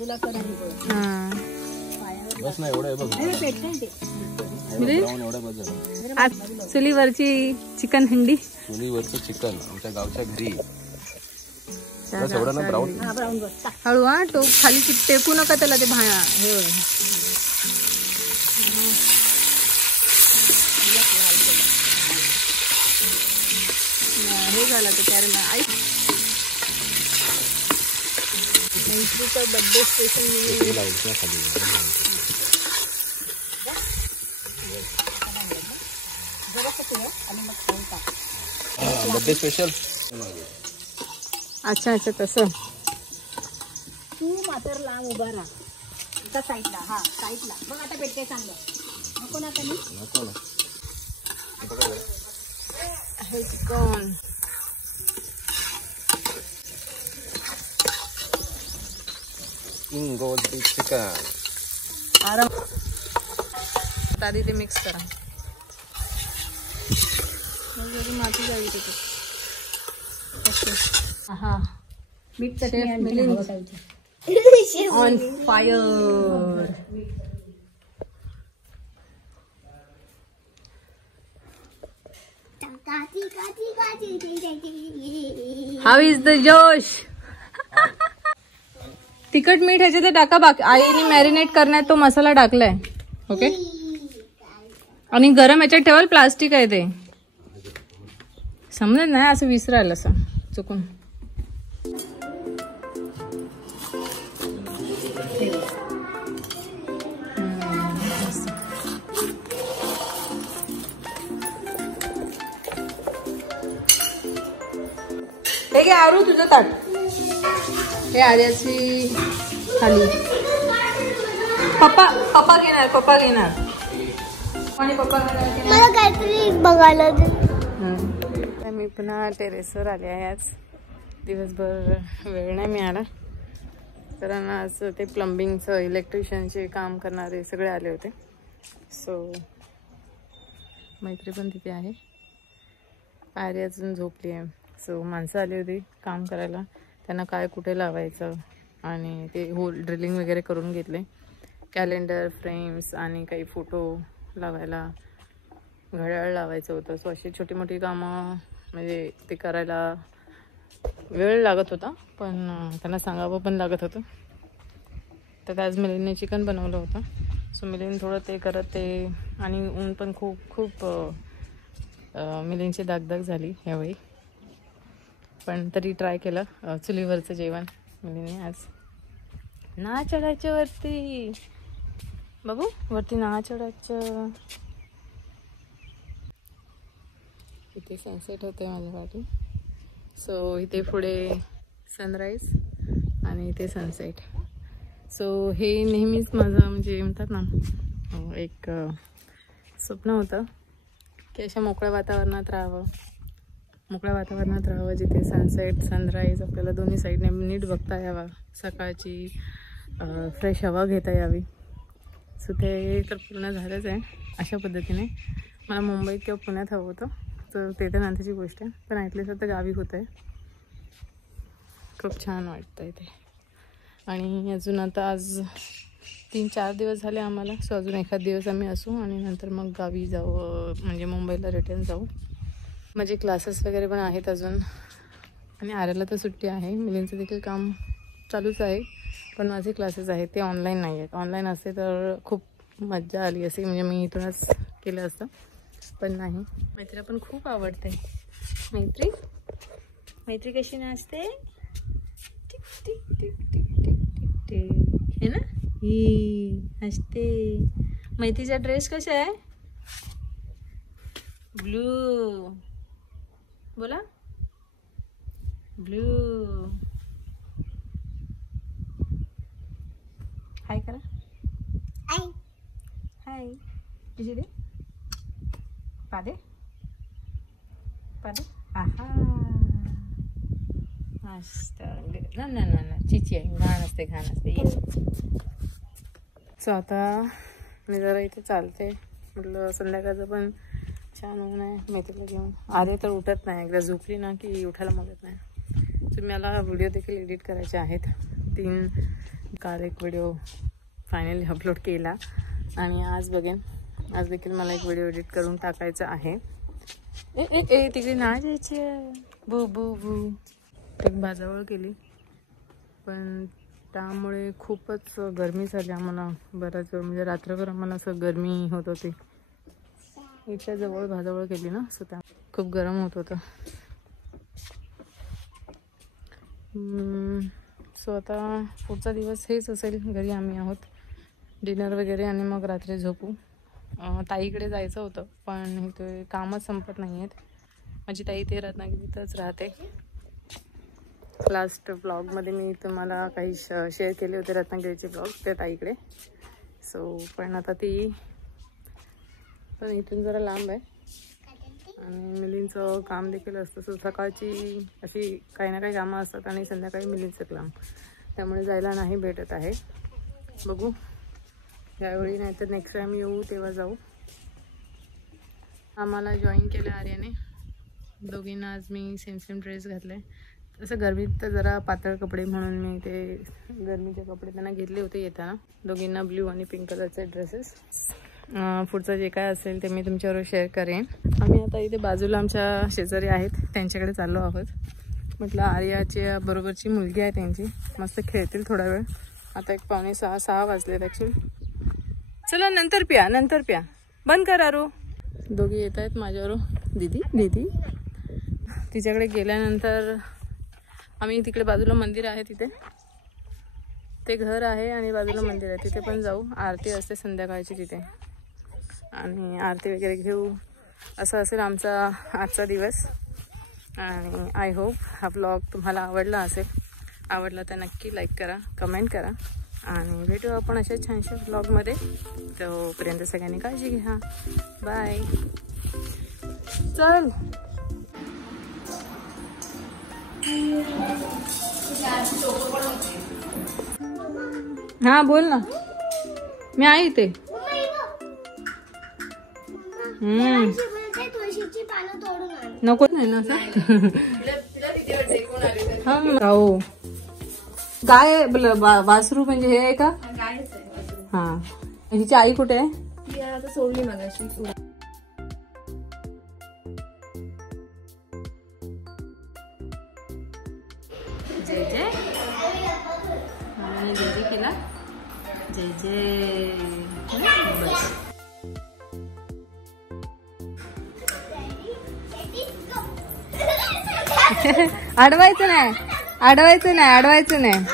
बाजूला कर आणि बघ. हां बस ना एवढं आहे बघ. अरे पेटतंय ते. ब्राऊन एवढं बस झालं. आज चुलीवरची चिकन हंडी. चुलीवरचं चिकन आमच्या गावच्या घरी. बस एवढं ना ब्राऊन. हा ब्राऊन बघ. हळू हा तो खाली टेकू नका त्याला ते भाया हे होय. हे झालं ते कारण आई मैत्रीचा बर्थडे स्पेशल बर्थडे स्पेशल. अच्छा अच्छा तसं. तू मात्र लांब उभा राहा एका साईडला. हा साईडला मग आता पेटते चांगलं. नको ना कमी नको ना. हे चिकन इंगोजी चिकन. आराम आधी ते मिक्स करा. माती जाईल तिथे. हा मीठ चटणी आणि मिलिंद. हवं पाहिजे. On fire. How is the जोश. तिखट मीठ ह्याच्यात टाका. बाकी आईने मॅरिनेट करण्यात तो मसाला टाकलाय. ओके आणि गरम ह्याच्यात ठेवाल. प्लास्टिक आहे ते समजत नाही असं विसरायला असं चुकून. हे घे आरू तुझं ताट. हे आर्याची थाली. पप्पा घेणार. पप्पा घेणार आणि पप्पा मला काहीतरी बघायला दे. मी पुन्हा टेरेसवर आले आहे. आज दिवसभर वेळ नाही मिळाला कारण आज ते प्लंबिंगचं इलेक्ट्रिशियनचे काम करणारे सगळे आले होते. सो मैत्री पण तिथे आहे. आर्या अजून झोपली आहे. सो माणसं आली होती काम करायला. त्यांना काय कुठे लावायचं आणि ते होल ड्रिलिंग वगैरे करून घेतले. कॅलेंडर फ्रेम्स आणि काही फोटो लावायला घड्याळ लावायचं होतं. सो अशी छोटी मोठी कामं म्हणजे ते करायला वेळ लागत होता पण त्यांना सांगावं पण लागत होतं. तर आज मिलिंदने चिकन बनवलं होतं. सो मिलिंद थोडं ते करत ते आणि ऊन पण खूप मिलिंदची दागदाग झाली ह्यावेळी. पण तरी ट्राय केलं चुलीवरचं जेवण मिलिंदने आज. ना चढायचं वरती बाबू. वरती ना चढायचं. इथे सनसेट होते माझ्या पाठी. सो इथे पुढे सनराईज आणि इथे सनसेट. सो हे नेहमीच माझं म्हणजे म्हणतात ना एक स्वप्न होतं की अशा मोकळ्या वातावरणात राहावं. मोकळ्या वातावरणात राहावं जिथे सनसेट सनराईज आपल्याला दोन्ही साईडने नीट बघता यावा. सकाळची फ्रेश हवा घेता यावी. सो ते तर पूर्ण झालंच आहे. अशा पद्धतीने मला मुंबईत किंवा पुण्यात हवं होतं. तर ते तर नंतरची गोष्ट आहे पण ॲटलीस्ट आता गावी होतं आहे. खूप छान वाटतं आहे ते. आणि अजून आता आज 3-4 दिवस झाले आम्हाला. सो अजून एखाद दिवस आम्ही असू आणि नंतर मग गावी जाऊ म्हणजे मुंबईला रिटर्न जाऊ. माझे क्लासेस वगैरे पण आहेत अजून आणि आर्याला तर सुट्टी आहे. मुलींचं देखील काम चालूच आहे पण माझे क्लासेस आहेत ते ऑनलाईन नाही आहेत. ऑनलाईन असते तर खूप मजा आली असे म्हणजे मी इथूनच केलं असतं पण नाही. मैत्रीला पण खूप आवडते. मैत्री कशी नाचते tick tick tick tick tick tick tick हे ना. ही हसते. मैत्रीचा ड्रेस कसा आहे. ब्लू बोला. ब्लू हाय करा. हाय तुझी दे पादे पादे. आहा मस्त. ना ना ना ना चिची आहे. घाण असते. सो आता मी जरा इथे चालते. म्हटलं संध्याकाळचं पण छान ऊन आहे. मैत्रीला घेऊन. आले तर उठत नाही. एकदा झोपली ना की उठायला मागत नाही. तर मला व्हिडिओ देखील एडिट करायचे आहेत. काल एक व्हिडिओ फायनली अपलोड केला आणि आज बघेन, आज देखील मला एक व्हिडिओ एडिट करून टाकायचा आहे. ए तिकडे ना जायची बू बू बू. एक भाजावळ केली पण त्यामुळे खूपच गरमी झाली आम्हाला बराच वेळ, म्हणजे रात्रभर आम्हाला असं गरमी होत होती. इथल्या जवळ भाजावळ केली ना, असं त्या खूप गरम होत होतं. सो आता पुढचा दिवस हेच असेल. घरी आम्ही आहोत, डिनर वगैरे आणि मग रात्री झोपू. ताईकडे जायचं होतं पण इथे कामच संपत नाही आहेत. माझी ताई ते रत्नागिरीतच राहते. लास्ट ब्लॉगमध्ये मी तुम्हाला काही शेअर केले होते रत्नागिरीचे ब्लॉग त्या ताईकडे. सो पण आता ती पण इथून जरा लांब आहे आणि मिलींचं काम देखील असतं. सो सकाळची अशी काही ना काही कामं असतात आणि संध्याकाळी मिलींचं काम, त्यामुळे जायला नाही भेटत आहे. बघू यावेळी, नाहीतर नेक्स्ट टाईम येऊ तेव्हा जाऊ. आम्हाला जॉईन केलं आर्याने. दोघींना आज मी सेम ड्रेस घातले. तसं गरमीत तर जरा पातळ कपडे म्हणून मी ते गरमीचे कपडे त्यांना घेतले होते येताना. दोघींना ब्ल्यू आणि पिंक कलरचे ड्रेसेस. पुढचं जे काय असेल ते मी तुमच्याबरोबर शेअर करेन. आम्ही आता इथे बाजूला आमच्या शेजारी आहेत त्यांच्याकडे चाललो आहोत. म्हटलं आर्याच्या बरोबरची मुलगी आहे त्यांची, मस्त खेळतील थोडा वेळ. आता एक 5:45-6 वाजलेत ॲक्च्युली. चला नंतर प्या बंद कर आरू. दोघी येत आहेत माझ्याबरोबर. दीदी तिच्याकडे गेल्यानंतर आम्ही तिकडे बाजूला मंदिर आहे, तिथे ते घर आहे आणि बाजूला मंदिर आहे, तिथे पण जाऊ. आरती असते संध्याकाळची तिथे आणि आरती वगैरे घेऊ. असं असेल आमचा आजचा दिवस. आणि आय होप हा ब्लॉग तुम्हाला आवडला असेल. आवडला तर नक्की लाईक करा, कमेंट करा आणि भेटू आपण अशा छानशा ब्लॉगमध्ये. तोपर्यंत सगळ्यांनी काळजी घ्या. बाय. चल हा बोल ना, मी आहे इथे. तुळशीची पानं तोडून आण. नको नाही ना असं. हो काय वासरू म्हणजे हे आहे का? हा. हिची आई कुठे आहे? सोडली मगाशी. जय जय जय जय केला. जय जय. अडवायचं नाही.